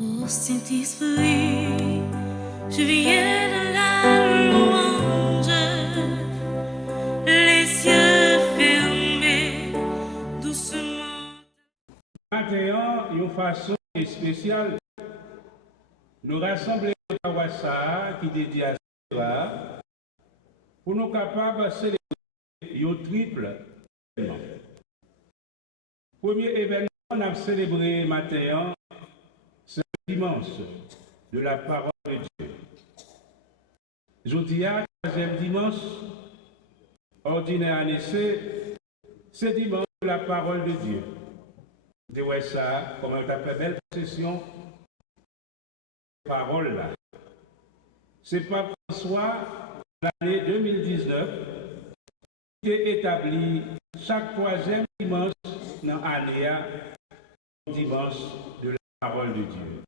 Ô Saint-Esprit, je viens de la louange, les yeux fermés, doucement. Maintenant, une façon spéciale, nous rassembler à Wassa qui dédie à cela pour nous capables de célébrer un triple événement. Premier événement, on a célébré maintenant, c'est le dimanche de la parole de Dieu. Jeudi, troisième dimanche, ordinaire année, c'est dimanche de la parole de Dieu. De ça, comme on a fait belle possession, parole là. C'est pas François, l'année 2019, qui est établi chaque troisième dimanche dans l'année, dimanche de la parole de Dieu.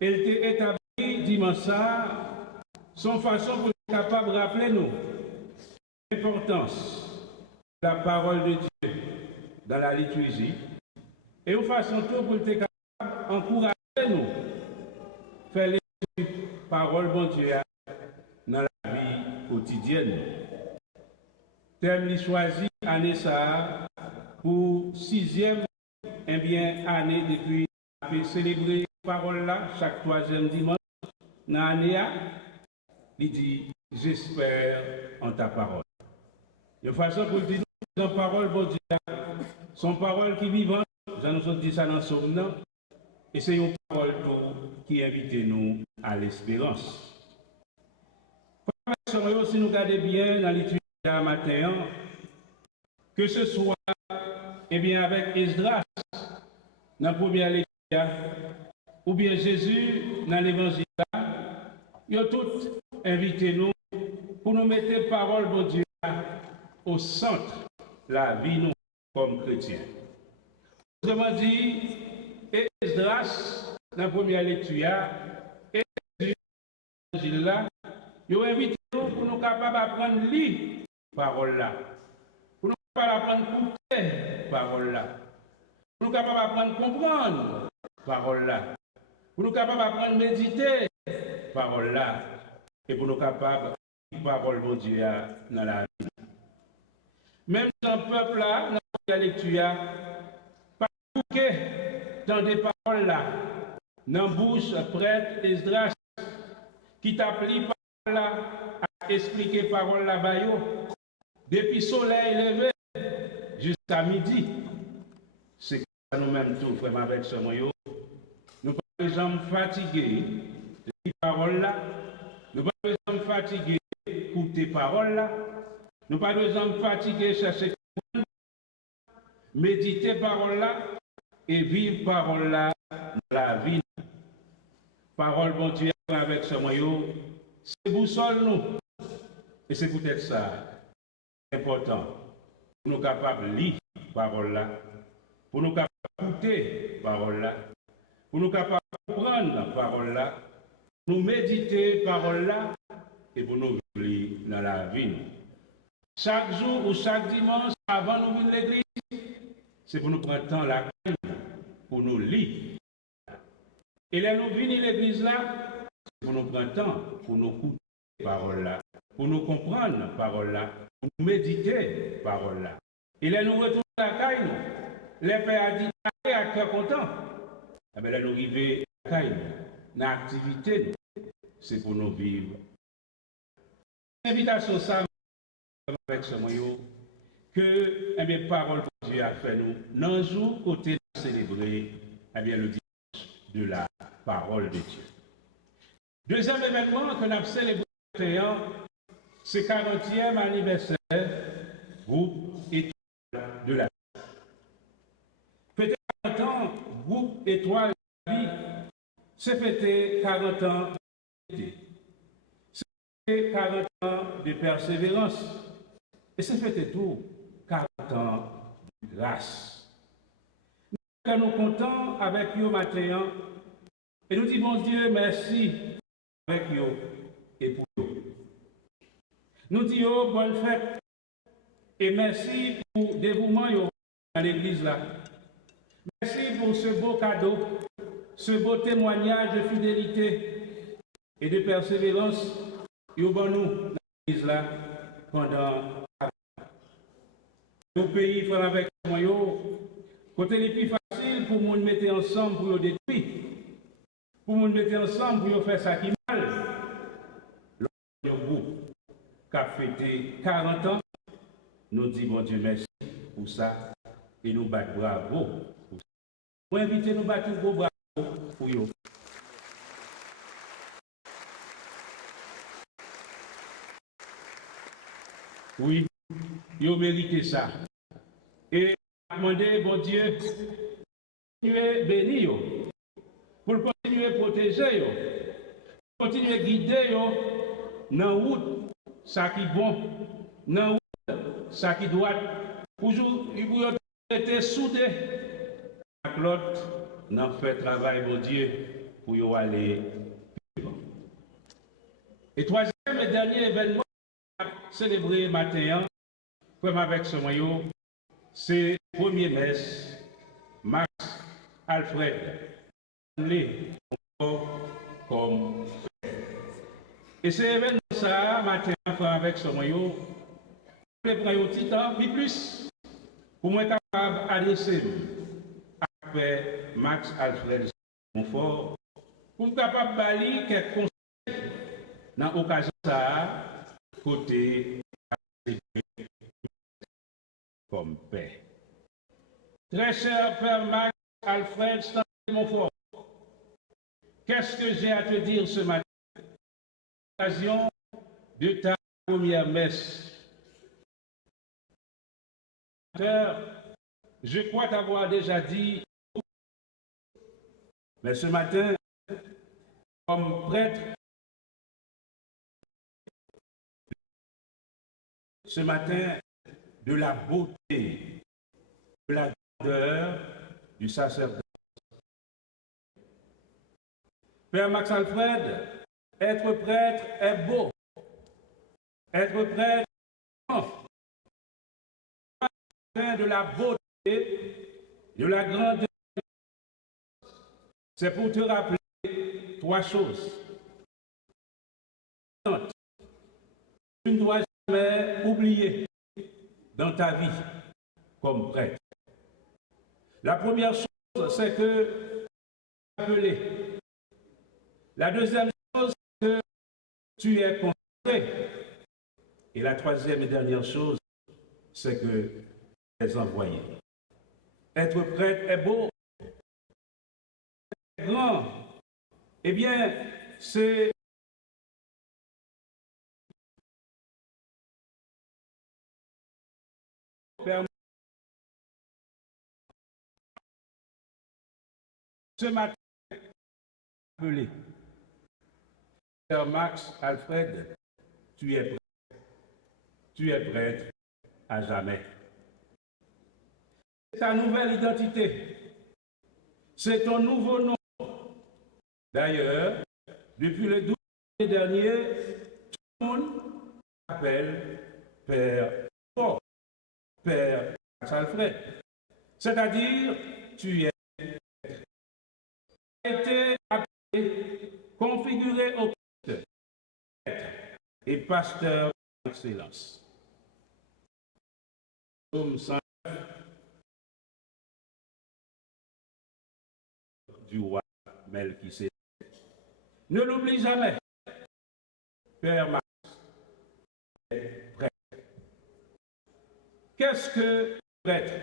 Elle était établie dimanche ça, son façon pour être capable de rappeler nous l'importance de la parole de Dieu dans la liturgie et une façon tout pour être capable d'encourager nous faire les paroles bon Dieu dans la vie quotidienne. Thème choisi année ça pour sixième année depuis célébrer parole là chaque troisième dimanche dans l'année, il dit j'espère en ta parole. De façon pour dire dans parole bon Dieu, son parole qui vivante, j'en ai dit ça dans le somme, et c'est une parole qui invite nous à l'espérance. Si nous regardons bien dans l'étude de matin, que ce soit avec Esdras dans la première lecture, ou bien Jésus dans l'évangile, ils ont tous invité nous pour nous mettre parole de Dieu au centre de la vie nous comme chrétiens. Autrement dit, Esdras dans la première lecture et Jésus dans l'évangile, ils ont invité nous pour nous capables d'apprendre à lire parole là, pour nous capables d'apprendre à écouter parole là, pour nous capables d'apprendre à comprendre parole là, pour nous capables d'apprendre à méditer parole là, et pour nous capables de parole de Dieu dans la vie. Même dans le peuple là, dans la lecture, pas bouquet dans des paroles là, dans la bouche prêtre Esdras, qui t'applique parole là, à expliquer parole là, depuis soleil levé jusqu'à midi. C'est ça nous-mêmes tout, vraiment avec ce moyen. Nous pas les gens fatigués de ces paroles là, nous pas les gens fatigués d'écouter paroles là, nous pas les gens fatigués de chercher méditer parole là et vivre parole là dans la vie. Parole bon Dieu avec ce moyen, c'est boussole nous. Et c'est peut-être ça important pour nous capables de lire parole là, pour nous capables d'écouter parole là, pour nous capables de comprendre parole là, pour nous méditer parole là et pour nous vivre dans la vie. Chaque jour ou chaque dimanche avant nous venir l'église, c'est pour nous prendre temps la pour nous lire. Et là nous venir l'église là, c'est pour nous prendre temps pour nous écouter parole là, pour nous comprendre parole là, pour nous méditer parole là. Et là nous retournons à la caille, les pères a dit à cœur content. Eh bien là nous arrivons à la caille, dans l'activité, c'est pour nous vivre. L'invitation ça avec ce moyen que parole que Dieu a fait nous, dans le jour côté de célébrer le dimanche de la parole de Dieu. Deuxième événement que nous avons célébré, c'est le 40e anniversaire groupe Étoile de la vie. Fêter 40 ans, groupe Étoile de la vie, c'est fêter 40 ans d'été. C'est fêter 40 ans de persévérance. Et c'est fêter tout 40 ans de grâce. Nous sommes contents avec vous matin et nous disons, bon Dieu, merci avec vous et pour vous. Nous disons bonne fête et merci pour le dévouement dans l'église là. Merci pour ce beau cadeau, ce beau témoignage de fidélité et de persévérance et au bon nous dans l'église là pendant nos pays frère avec moi côté les plus facile pour nous mettre ensemble pour nous détruire, pour nous mettre ensemble pour nous faire ça qui mal. Le groupe qui a fêté 40 ans, nous disons bon Dieu merci pour ça et nous battons bravo pour ça. Nous invitons nous battre bravo pour eux. Oui, ils ont mérité ça. Et demander, bon Dieu, continuer à bénir, pour continuer à protéger, pour continuer à guider dans la route, ça qui est bon, dans la route, ça qui doit, pour être soudés. L'autre, n'a fait travail, bon Dieu, pour y aller. Et troisième et dernier événement, célébré matin, comme avec ce maillot, c'est le premier messe, Max Alfred, comme. Et c'est événement ça, matin, avec ce maillot, je vais prendre un petit temps, puis plus, pour moi capable d'adresser avec Max Alfred Confort, pour capable de balayer quelques conseils dans l'occasion ça, côté comme paix. Très cher Père Max Alfred Montfort, qu'est-ce que j'ai à te dire ce matin? L'occasion de ta première messe. Je crois t'avoir déjà dit, mais ce matin, comme prêtre, ce matin, de la beauté, de la grandeur du sacerdoce. Père Max Alfred, être prêtre est beau. Être prêtre est bon. De la beauté, de la grandeur. C'est pour te rappeler trois choses. Tu ne dois jamais oublier dans ta vie comme prêtre. La première chose, c'est que tu es appelé. La deuxième chose, c'est que tu es consacré. Et la troisième et dernière chose, c'est que tu es envoyé. Être prêtre est beau, est grand. Eh bien, c'est ce matin appelé. Père Max Alfred, tu es prêtre. Tu es prêtre à jamais. C'est ta nouvelle identité. C'est ton nouveau nom. D'ailleurs, depuis le 12 juillet dernier, tout le monde t'appelle Père Fort, Père Max Alfred. C'est-à-dire, tu es été appelé, configuré au Christ, et pasteur d'excellence. Psaume 109 du roi Melchisédek. Ne l'oublie jamais, Père Max est prêtre. Qu'est-ce que prêtre?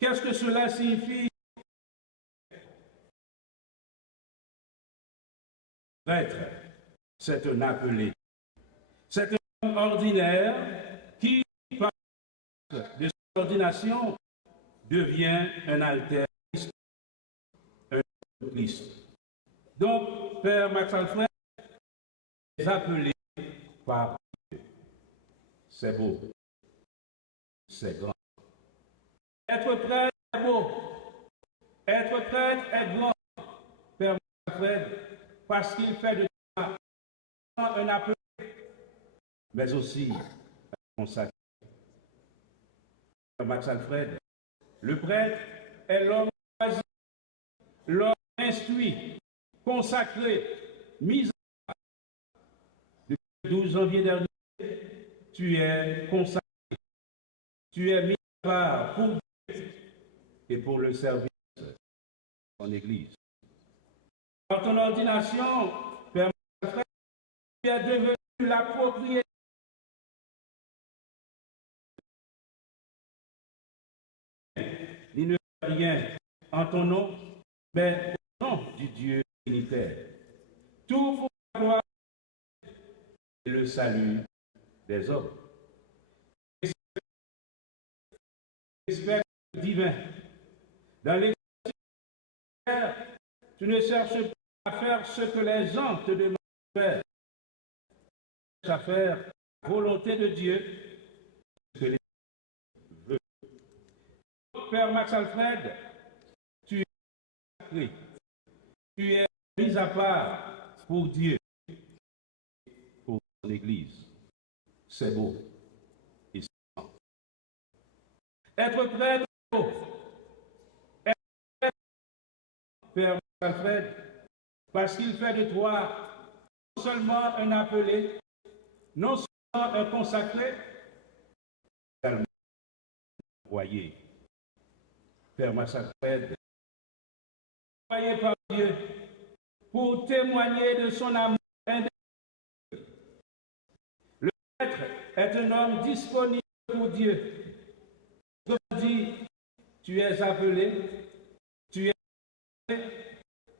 Qu'est-ce que cela signifie? Prêtre, c'est un appelé. C'est un homme ordinaire qui, par de son ordination, devient un alter Christ, un Christ. Donc, Père Max Alfred est appelé par Dieu. C'est beau, c'est grand. Être prêtre est beau, être prêtre est grand, Père Max Alfred, parce qu'il fait de toi un appel, mais aussi un consacré. Max Alfred, le prêtre est l'homme choisi, l'homme instruit, consacré, mis à part. Depuis le 12 janvier dernier, tu es consacré, tu es mis à part pour Dieu et pour le service en Église. Par ton ordination, Père Alfred, tu es devenu la propriété il ne fait rien en ton nom, mais au nom du Dieu unitaire. Tout pour la gloire et le salut des hommes. Respect divin. Dans l'Église, tu ne cherches pas à faire ce que les gens te demandent de faire. Tu cherches à faire la volonté de Dieu, ce que l'Église veut. Père Max Alfred, tu es sacré. Tu es mis à part pour Dieu, pour l'Église. C'est beau. Et c'est beau. Être prêtre, être prêtre, Père Alfred, parce qu'il fait de toi non seulement un appelé, non seulement un consacré, mais également un envoyé. Père Alfred, envoyé par Dieu pour témoigner de son amour indéfini. Le prêtre est un homme disponible pour Dieu. Comme dit, tu es appelé, tu es appelé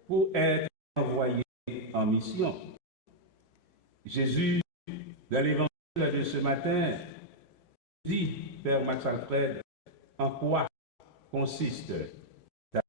pour être envoyé en mission. Jésus, dans l'évangile de ce matin, dit, Père Max Alfred, en quoi consiste ta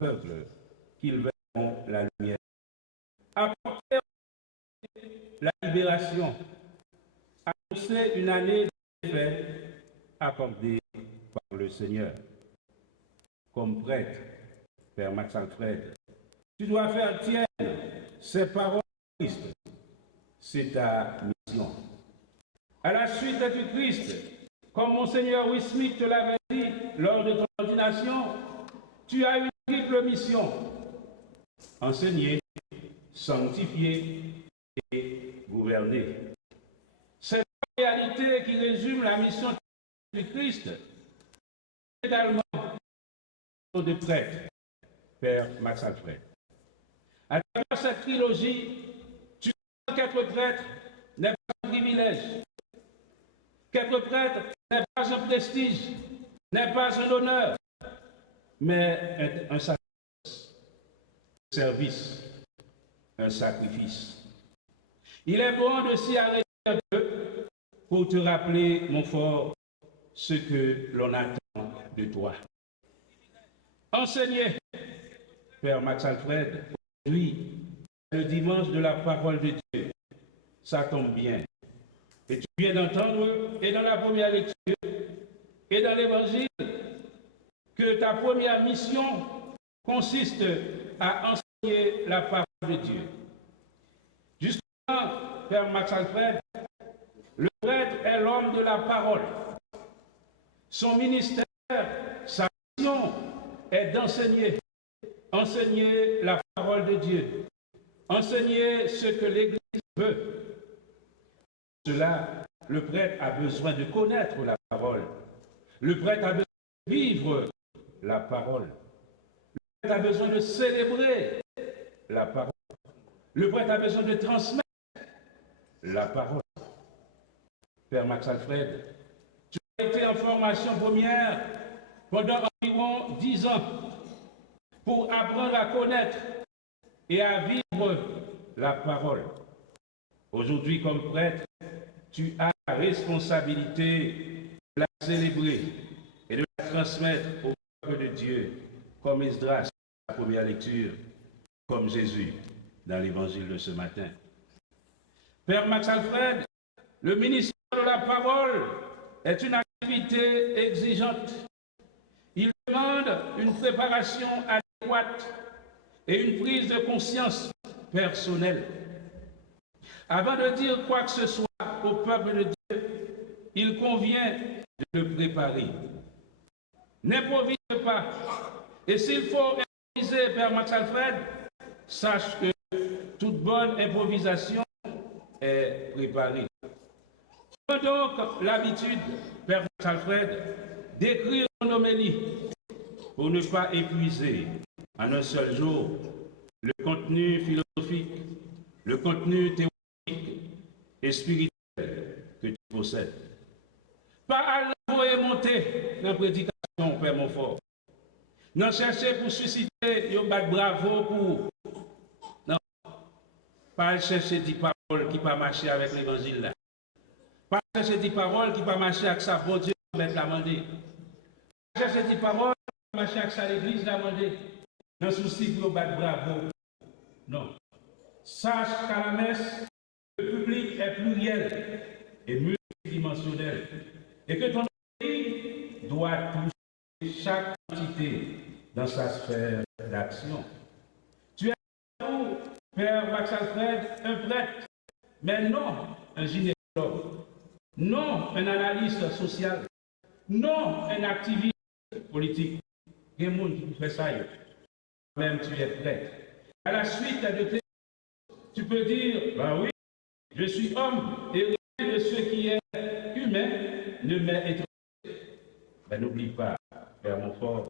peuple qu'ils verront la lumière. Apporter la libération, annoncer une année de paix accordée par le Seigneur. Comme prêtre, Père Max Alfred, tu dois faire tienne ces paroles de Christ. C'est ta mission. À la suite du Christ, comme Monseigneur Will Smith te l'avait dit lors de ton ordination, tu as une triple mission: enseigner, sanctifier et gouverner. Cette réalité qui résume la mission du Christ est également de prêtre, Père Max Alfred. À travers cette trilogie, tu vois qu'être prêtre n'est pas un privilège, qu'être prêtre n'est pas un prestige, n'est pas un honneur, mais un service, un sacrifice. Il est bon de s'y arrêter un peu pour te rappeler, mon fort, ce que l'on attend de toi. Enseigner, Père Max Alfred, aujourd'hui, le dimanche de la parole de Dieu, ça tombe bien. Et tu viens d'entendre, et dans la première lecture, et dans l'évangile, que ta première mission consiste à enseigner la parole de Dieu. Justement, Père Max Alfred, le prêtre est l'homme de la parole. Son ministère, sa mission est d'enseigner, enseigner la parole de Dieu, enseigner ce que l'Église veut. Pour cela, le prêtre a besoin de connaître la parole. Le prêtre a besoin de vivre la parole. Le prêtre a besoin de célébrer la parole. Le prêtre a besoin de transmettre la parole. Père Max Alfred, tu as été en formation première pendant environ 10 ans pour apprendre à connaître et à vivre la parole. Aujourd'hui, comme prêtre, tu as la responsabilité de la célébrer et de la transmettre au peuple de Dieu, comme Esdras, la première lecture, comme Jésus dans l'évangile de ce matin. Père Max Alfred, le ministère de la parole est une activité activité exigeante. Il demande une préparation adéquate et une prise de conscience personnelle. Avant de dire quoi que ce soit au peuple de Dieu, il convient de le préparer. N'improvise pas. Et s'il faut improviser, Père Max Alfred, sache que toute bonne improvisation est préparée. Prends donc l'habitude, Père Max Alfred, d'écrire ton homélie pour ne pas épuiser en un seul jour le contenu philosophique, le contenu théorique et spirituel que tu possèdes. Pas à l'envoyer monter dans la prédication, Père Montfort. Non chercher pour susciter un bat bravo pour. Non. Pas chercher des paroles qui ne pas marcher avec l'évangile là. Pas chercher des paroles qui ne pas marcher avec sa bon Dieu, mettre la mandée. Pas chercher des paroles qui ne pas marcher avec sa l'église la mandée. Non souci pour battre bravo. Non. Sache qu'à la messe, le public est pluriel et multidimensionnel. Et que ton pays doit toucher chaque entité dans sa sphère d'action. Tu es pour Père Max Alfred, un prêtre, mais non un gynécologue, non un analyste social, non un activiste politique. Il y a des gens qui font ça. Même tu es prêtre. À la suite de tes tu peux dire, ben oui, je suis homme et rien de ce qui est humain ne m'est étranger. Ben n'oublie pas, Père Montfort,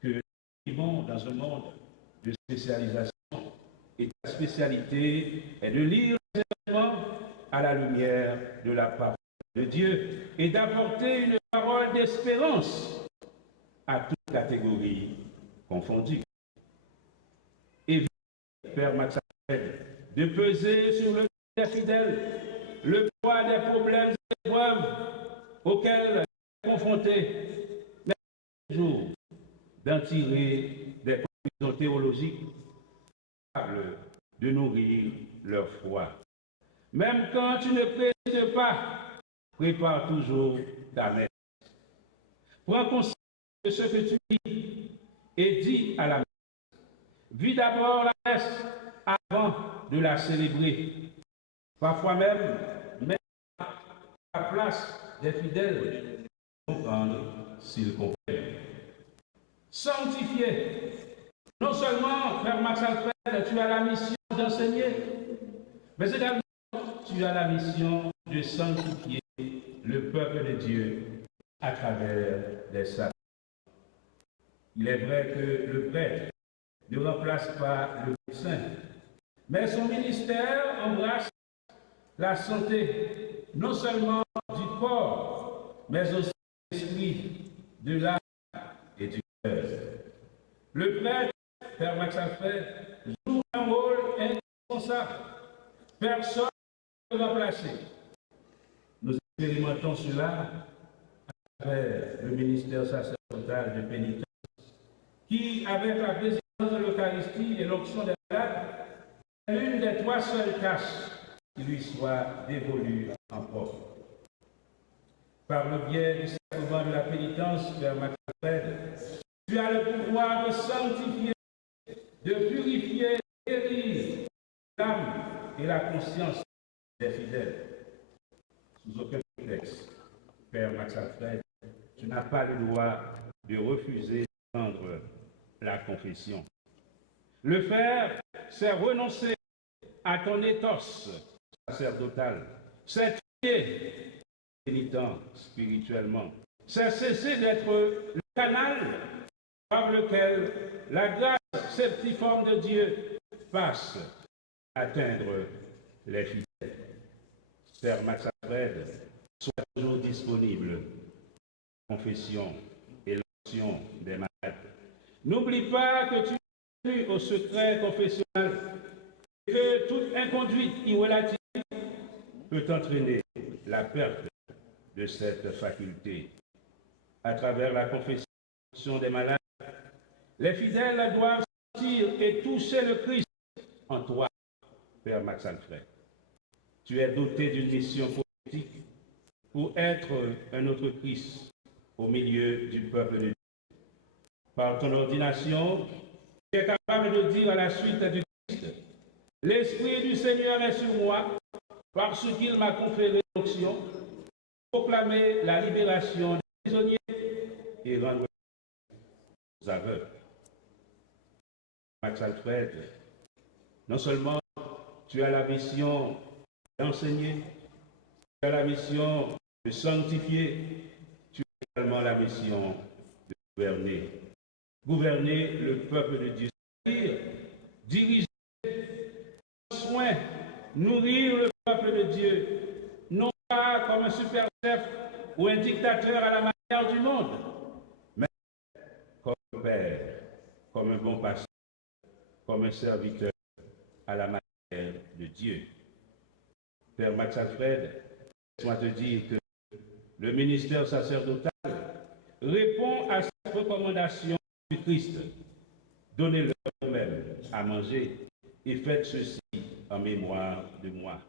que nous vivons dans un monde de spécialisation et ta spécialité est de lire les événements à la lumière de la parole de Dieu et d'apporter une parole d'espérance à toute catégorie confondue. Et Père Max Alfred, de peser sur le des fidèles le poids des problèmes et épreuves auxquels ils sont confrontés, mais toujours d'en tirer des conclusions théologiques capables de nourrir leur foi. Même quand tu ne précises pas, prépare toujours ta messe. Prends conscience de ce que tu dis et dis à la messe. Vis d'abord la messe avant de la célébrer. Parfois même à la place des fidèles, comprendre s'ils comprennent. Sanctifier. Non seulement, Père Max Alfred, tu as la mission d'enseigner, mais également tu as la mission de sanctifier le peuple de Dieu à travers les sacrements. Il est vrai que le prêtre ne remplace pas le médecin, mais son ministère embrasse la santé, non seulement du corps, mais aussi de l'esprit, de l'âme et du cœur. Le prêtre, Père Max Alfred, joue un rôle indispensable. Personne ne peut le remplacer. Nous expérimentons cela à travers le ministère sacerdotal de pénitence, qui, avec la présidence de l'Eucharistie et l'onction des malades, est l'une des 3 seules tâches qui lui soit dévolue en propre. Par le biais du sacrement de la pénitence, Père Max Alfred, tu as le pouvoir de sanctifier, de purifier, de guérir l'âme et la conscience des fidèles. Sous aucun prétexte, Père Max Alfred, tu n'as pas le droit de refuser de prendre la confession. Le faire, c'est renoncer à ton éthos sacerdotal, c'est tuer pénitent spirituellement, c'est cesser d'être le canal par lequel la grâce septiforme de Dieu passe à atteindre les fidèles. Père Max Alfred, sois toujours disponible. Confession et l'onction des malades. N'oublie pas que tu es venu au secret confessionnel et que toute inconduite irrelative peut entraîner la perte de cette faculté. À travers la confession des malades, les fidèles doivent sentir et toucher le Christ en toi, Père Max Alfred. Tu es doté d'une mission politique pour être un autre Christ au milieu du peuple de Dieu. Par ton ordination, tu es capable de dire à la suite du Christ, l'Esprit du Seigneur est sur moi, parce qu'il m'a conféré l'onction, proclamer la libération des prisonniers et rendre aux aveugles. Max Alfred, non seulement tu as la mission d'enseigner, tu as la mission de sanctifier, tu as également la mission de gouverner. Gouverner le peuple de Dieu, c'est-à-dire diriger, prendre soin, nourrir le peuple de Dieu, non pas comme un super chef ou un dictateur à la manière du monde, mais comme un père, comme un bon pasteur, comme un serviteur à la manière de Dieu. Père Max Alfred, laisse-moi te dire que le ministère sacerdotal répond à cette recommandation du Christ. Donnez-leur vous-même à manger et faites ceci en mémoire de moi.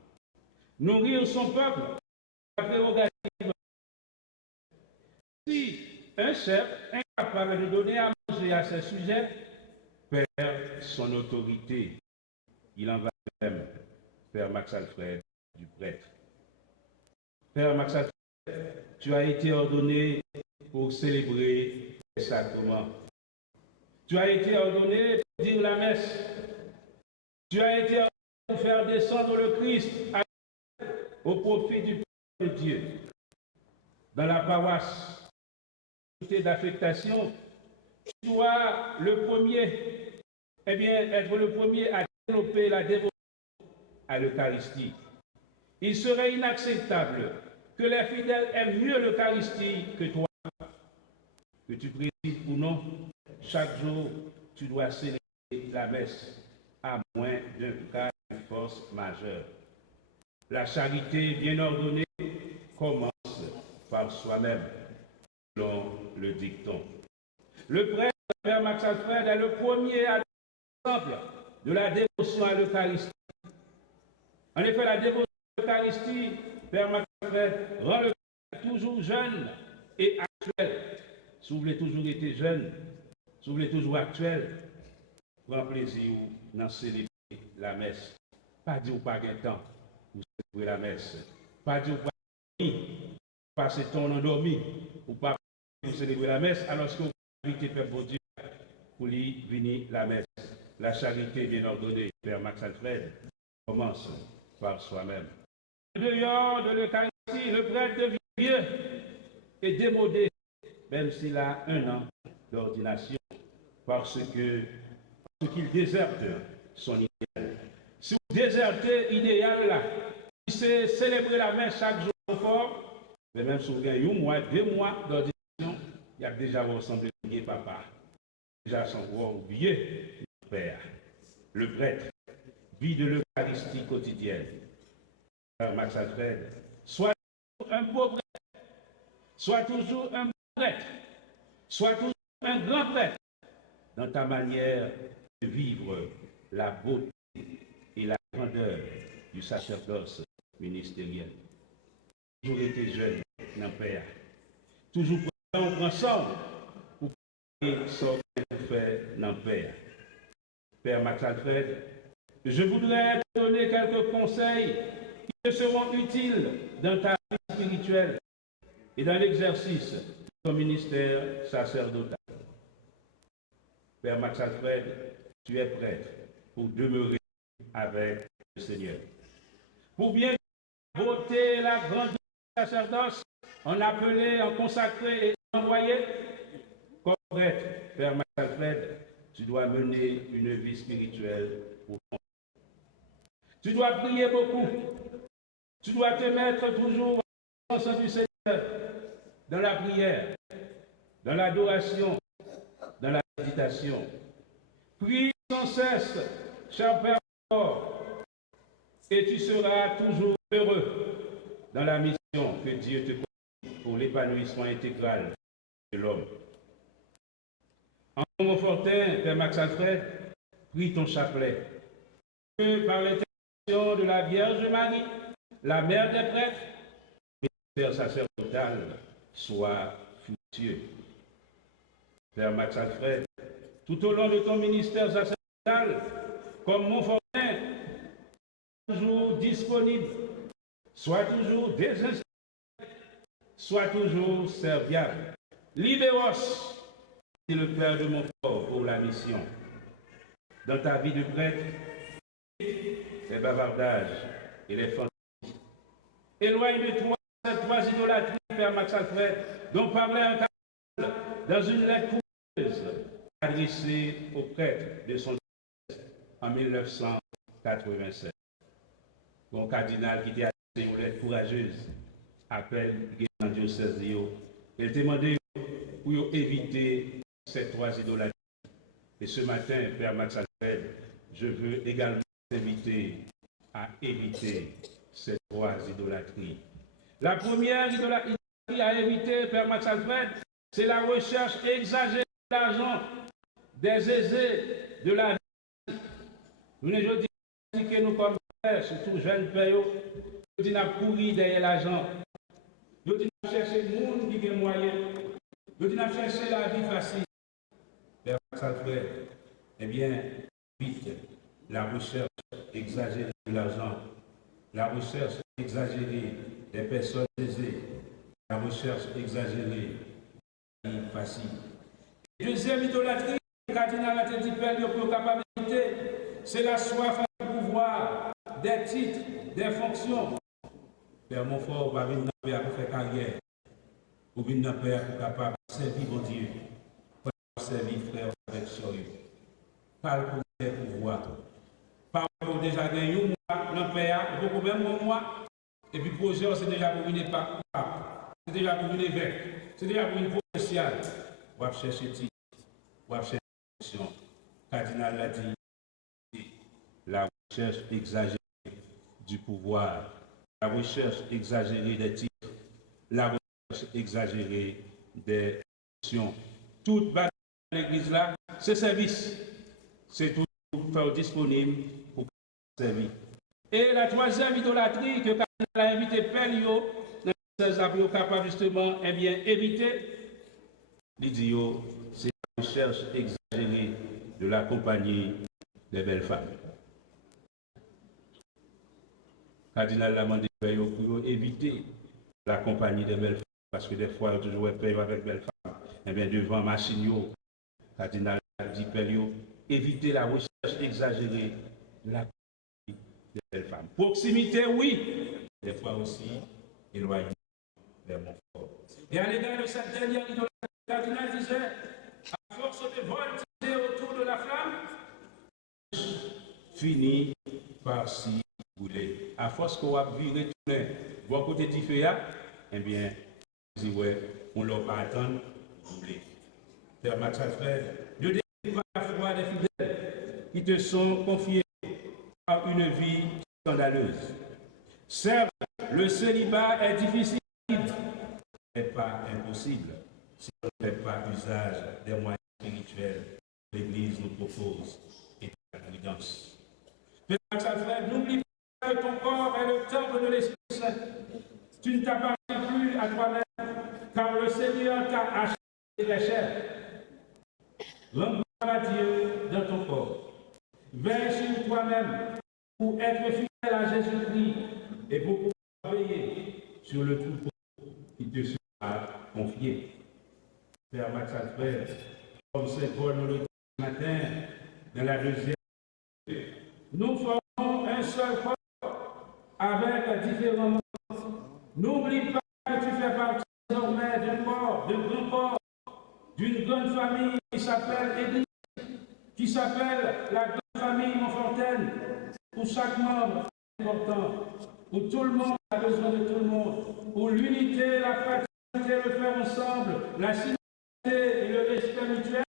Nourrir son peuple, la prérogative. Si un chef incapable de donner à manger à ses sujets perd son autorité, il en va de même, Père Max Alfred, du prêtre. Père Max Alfred, tu as été ordonné pour célébrer les sacrements. Tu as été ordonné pour dire la messe. Tu as été ordonné pour faire descendre le Christ au profit du peuple de Dieu. Dans la paroisse d'affectation, tu dois le premier, être le premier à développer la dévotion à l'Eucharistie. Il serait inacceptable que les fidèles aiment mieux l'Eucharistie que toi, que tu présides ou non. Chaque jour, tu dois célébrer la messe, à moins d'un cas de force majeure. La charité bien ordonnée commence par soi-même, selon le dicton. Le prêtre, Père Max Alfred, est le premier à l'exemple de la dévotion à l'Eucharistie. En effet, la dévotion à l'Eucharistie, Père Max Alfred, rend le prêtre toujours jeune et actuel. Si vous voulez toujours été jeune, si vous voulez toujours actuel, prends plaisir d'en célébrer la messe. Pas dire ou pas de temps pour célébrer la messe. Pas dire ou pas passer ton endormi ou pas pour célébrer la messe, alors que vous invitez Père pour Dieu pour lui venir la messe. La charité bien ordonnée, Père Max Alfred, commence par soi-même. Dehors de l'Eucharistie, le prêtre devient vieux et démodé, même s'il a 1 an d'ordination, parce qu'il déserte son idéal. Si vous désertez l'idéal là, si c'est célébrer la messe chaque jour fort, mais même si vous gagnez 1 mois, 2 mois d'ordination, il y a déjà ressemblé à papa. Déjà son oublié père. Le prêtre vit de l'Eucharistie quotidienne. Père Max Alfred, soit un pauvre prêtre, soit toujours un bon prêtre, soit toujours un grand prêtre, dans ta manière de vivre la beauté et la grandeur du sacerdoce ministériel. Toujours été jeune, non père. Toujours ensemble pour parler ce que vous faites, non père. Père Max Alfred, je voudrais te donner quelques conseils qui te seront utiles dans ta vie spirituelle et dans l'exercice de ton ministère sacerdotal. Père Max Alfred, tu es prêtre pour demeurer avec le Seigneur. Pour bien voter la grandeur du sacerdoce, en appelé, en consacré et envoyé, comme prêtre, Père Max Alfred, tu dois mener une vie spirituelle profonde. Tu dois prier beaucoup. Tu dois te mettre toujours en présence du Seigneur, dans la prière, dans l'adoration, dans la méditation. Prie sans cesse, cher Père, et tu seras toujours heureux dans la mission que Dieu te confie pour l'épanouissement intégral de l'homme. En Montfortin, Père Max Alfred, prie ton chapelet. Que par l'intercession de la Vierge Marie, la mère des prêtres, et ministère sacerdotal soit fructueux. Père Max Alfred, tout au long de ton ministère sacerdotal, comme mon fortin, toujours disponible, soit toujours désinstallé, soit toujours serviable. Libéros, c'est le Père de mon corps pour la mission. Dans ta vie de prêtre, les bavardages et les fantaisies. Éloigne de toi cette trois idolâtries, Père Max Alfred, dont parlait un cardinal dans une lettre courageuse adressée au prêtre de son en 1987. Mon cardinal qui était adressé une lettre courageuse appelle dans le diocèse de Yo. Il demandait pour éviter ces trois idolâtries. Et ce matin, Père Max Alfred, je veux également t'inviter à éviter ces trois idolâtries. La première idolâtrie à éviter, Père Max Alfred, c'est la recherche exagérée de l'argent, des aisés, de la vie. Nous ne disons que nous comme frères, surtout jeunes pères, nous disons courir derrière l'argent. Nous disons chercher le monde qui a moyen. Nous disons chercher la vie facile. Père Max Alfred, eh bien, vite, la recherche exagérée de l'argent, la recherche exagérée des personnes aisées, la recherche exagérée de la vie facile. Deuxième idolâtrie, le cardinal a dit pour capacité, c'est la soif du pouvoir, des titres, des fonctions. Père Montfort va venir dans le pour faire carrière, pour venir dans le pour capable de servir mon Dieu, pour servir frère avec sérieux. Parle pour les pouvoirs. Parle pour déjà gagner un mois dans le père, beaucoup même un mois, et puis projet, c'est déjà pour venir pas, c'est déjà pour venir avec, c'est déjà pour une provinciale. On va chercher titre, on va chercher fonction. Cardinal l'a dit, la recherche exagérée du pouvoir, la recherche exagérée des titres, la recherche exagérée des fonctions. Toute bataille de l'église là, c'est service. C'est tout pour faire disponible pour servir. Et la troisième idolâtrie que Cardinal a invité Pélio, dans le capable justement, eh bien, éviter, l'idiot, c'est la recherche exagérée de la compagnie des belles femmes. Cardinal l'a demandé pour éviter la compagnie des belles femmes, parce que des fois, il y a toujours peur avec belles femmes. Eh bien, devant machine, Cardinal a dit Pélio, éviter la recherche exagérée de la compagnie des belles femmes. Proximité, oui, des fois aussi, éloignement vers mon corps. Et à l'égard de cette dernière idolâtrie, le cardinal disait, à force de voltiger autour de la flamme, finit par s'y brûler. À force qu'on va virer tourner, voir côté du feu, eh bien, on leur va attendre, brûler. Père Max Alfred, Dieu délivre à la foi des fidèles qui te sont confiés à une vie scandaleuse. Certes, le célibat est difficile, mais pas impossible si on ne fait pas usage des moyens spirituels que l'Église nous propose et de la prudence. Père Max Alfred, n'oublie pas que ton corps est le temple de l'Esprit Saint. Tu ne t'appartiens plus à toi-même, car le Seigneur t'a acheté les chairs. Rends gloire à Dieu dans ton corps. Veille sur toi-même pour être fidèle à Jésus-Christ et pour pouvoir veiller sur le troupeau qui te sera confié. Père Max Alfred, comme Saint Paul nous le dit ce matin, dans la deuxième, nous formons un seul corps avec différents membres. N'oublie pas que tu fais partie désormais d'un corps, d'un grand corps, d'une grande famille qui s'appelle Église, qui s'appelle la grande famille Montfontaine, où chaque membre est important, où tout le monde a besoin de tout le monde, où l'unité, la fraternité, le faire ensemble, la synergie et le respect mutuel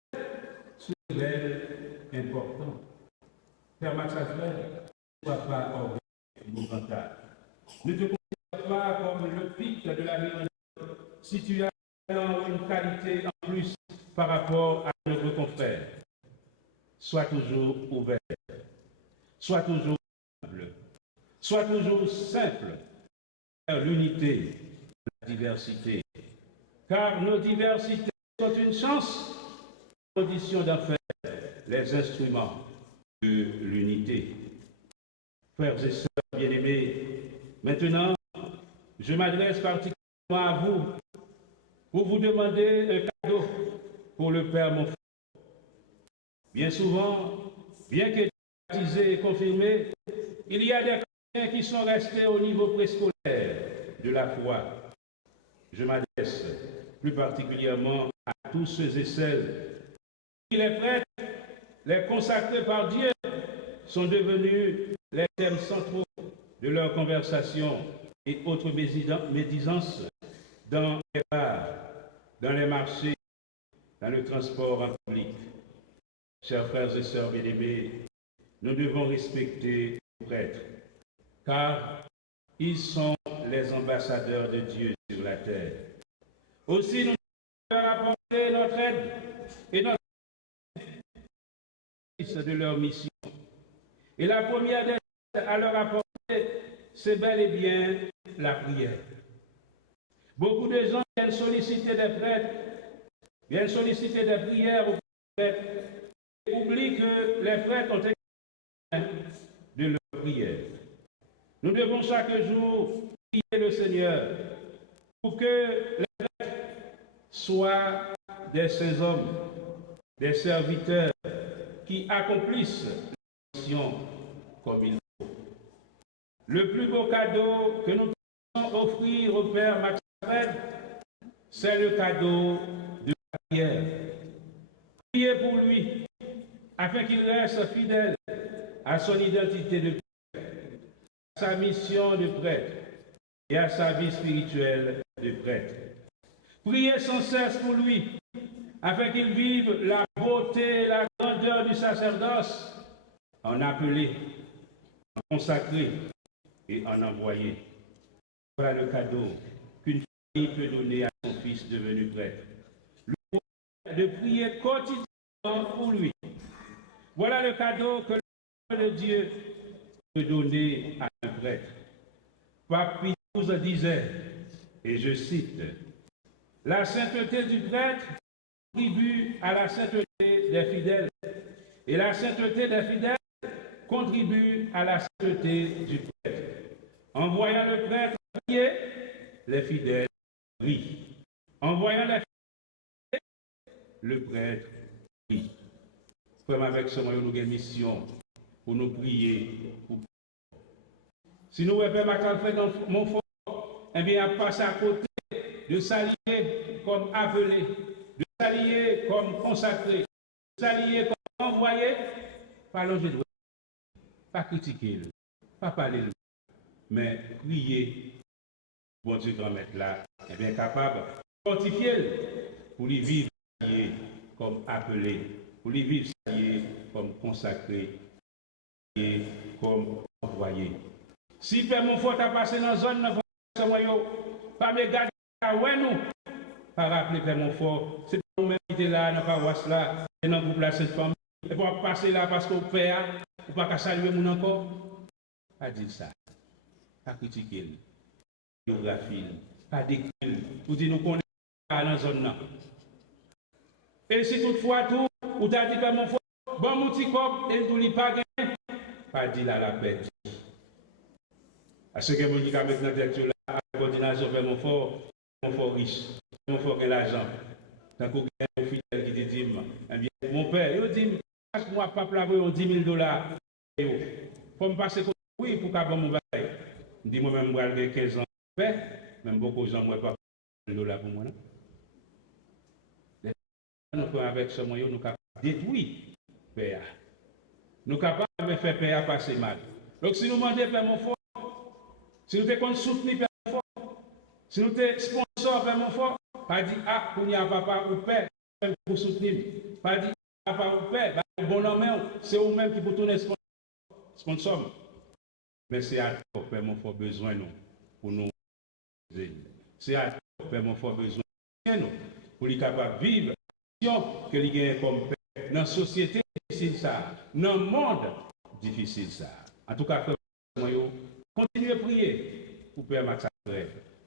se révèlent importants. Père Max Alfred, ne sois pas orgueilleux monumental. Ne te considère pas comme le pic de la vie si tu as une qualité en plus par rapport à notre confrère. Sois toujours ouvert, sois toujours humble, sois toujours simple, l'unité, diversité. Car nos diversités sont une chance, condition d'en faire les instruments de l'unité. Frères et sœurs bien-aimés, maintenant, je m'adresse particulièrement à vous pour vous demander un cadeau pour le Père Montfort. Bien souvent, bien que baptisés et confirmés, il y a des chrétiens qui sont restés au niveau préscolaire de la foi. Je m'adresse plus particulièrement à tous ceux et celles qui, les prêtres, les consacrés par Dieu, sont devenus les thèmes centraux de leur conversation et autres médisances dans les bars, dans les marchés, dans le transport en public. Chers frères et sœurs bien-aimés, nous devons respecter les prêtres, car ils sont les ambassadeurs de Dieu sur la terre. Aussi, nous devons leur apporter notre aide et notre service de leur mission. Et la première des choses à leur apporter, c'est bel et bien la prière. Beaucoup de gens viennent solliciter des prêtres, viennent solliciter des prières aux prêtres, et oublient que les prêtres ont besoin de leur prière. Nous devons chaque jour prier le Seigneur pour que les prêtres soient des saints hommes, des serviteurs qui accomplissent la mission comme il faut. Le plus beau cadeau que nous pouvons offrir au Père Maxime, c'est le cadeau de la prière. Priez pour lui, afin qu'il reste fidèle à son identité de prêtre, à sa mission de prêtre et à sa vie spirituelle de prêtre. Priez sans cesse pour lui, afin qu'il vive la beauté et la grandeur du sacerdoce, en appelé, en consacré et en envoyé. Voilà le cadeau qu'une famille peut donner à son fils devenu prêtre. De prier quotidiennement pour lui. Voilà le cadeau que le Dieu peut donner à un prêtre. Pape Pie XII disait, et je cite, « La sainteté du prêtre contribue à la sainteté des fidèles, et la sainteté des fidèles contribue à la sainteté du prêtre. En voyant le prêtre prier, les fidèles prient. En voyant les fidèles, le prêtre prie. » Comme avec ce moyen, nous avons une mission pour nous prier. Si nous avons fait dans mon fort, eh bien, à passer à côté de s'allier comme appelé, de s'allier comme consacré, de s'allier comme envoyé, pas longer de pas critiquer, pas parler, mais prier, bon Dieu grand maître là, est bien capable de fortifier pour lui vivre comme appelé, pour lui vivre comme consacré et comme envoyé. Si Père Montfort a passé dans la zone, pas me garder à nous, pas rappeler Père Montfort, c'est pas nous-mêmes qui sommes là, dans la paroisse là, et dans le groupe là, cette femme, et pour passer là parce qu'on Père, ou pas saluer mon encore. Pas dire ça, pas critiquer, biographie, pas décrire, pour dire nous connaissons dans la zone là. Et si toutefois tout, ou t'as dit Père Montfort, bon mon petit corps, et tout n'est pas gagné, pas dire là la paix. À ce que vous dites avec notre lecture là, à la coordination Père Montfort riche, Père Montfort a l'argent. Tant qu'on a un fidèle qui te dit, eh bien, mon père, il dit, chaque mois, papa l'a voulu $10 000. Pour me passer, oui, pour qu'avoir mon bail. Je dis, moi-même, moi, j'ai 15 ans, même beaucoup de gens, moi, pas $10 pour moi. Nous pouvons avec ce moyen, nous capables de détruire Père. Nous capables de faire Père passer mal. Donc, si nous demandons Père Montfort, si nous te soutenons Père Montfort, si nous te sponsor Père Montfort, pas dit, ah, pour y avoir papa ou père, pour soutenir. Pas dit, papa ou père, bon homme, c'est vous-même qui pour tourner sponsor. Mais c'est à toi, Père Montfort, besoin nous, pour nous aider. C'est à toi, Père Montfort, besoin nous, pour les capables de vivre que les gagnent comme père dans la société difficile ça, dans le monde difficile ça. En tout cas, continuez à prier pour Père Max.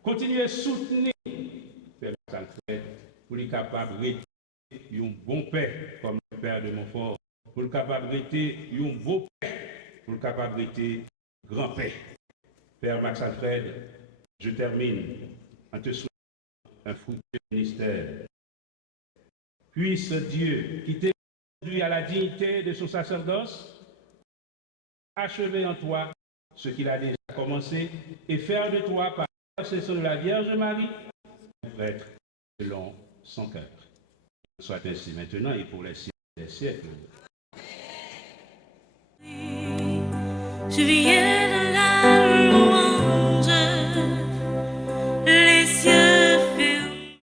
continuez à soutenir Père Max Alfred pour être capable d'être un bon père comme le père de Montfort, pour être capable d'être un beau père, pour être capable d'être grand-père. Père Max Alfred, je termine en te souhaitant un fructueux ministère. Puisse Dieu, qui t'est conduit à la dignité de son sacerdoce, achever en toi ce qu'il a déjà commencé et faire de toi, par l'intercession de la Vierge Marie, un prêtre selon son cœur. Soit ainsi maintenant et pour les siècles des siècles. Je viens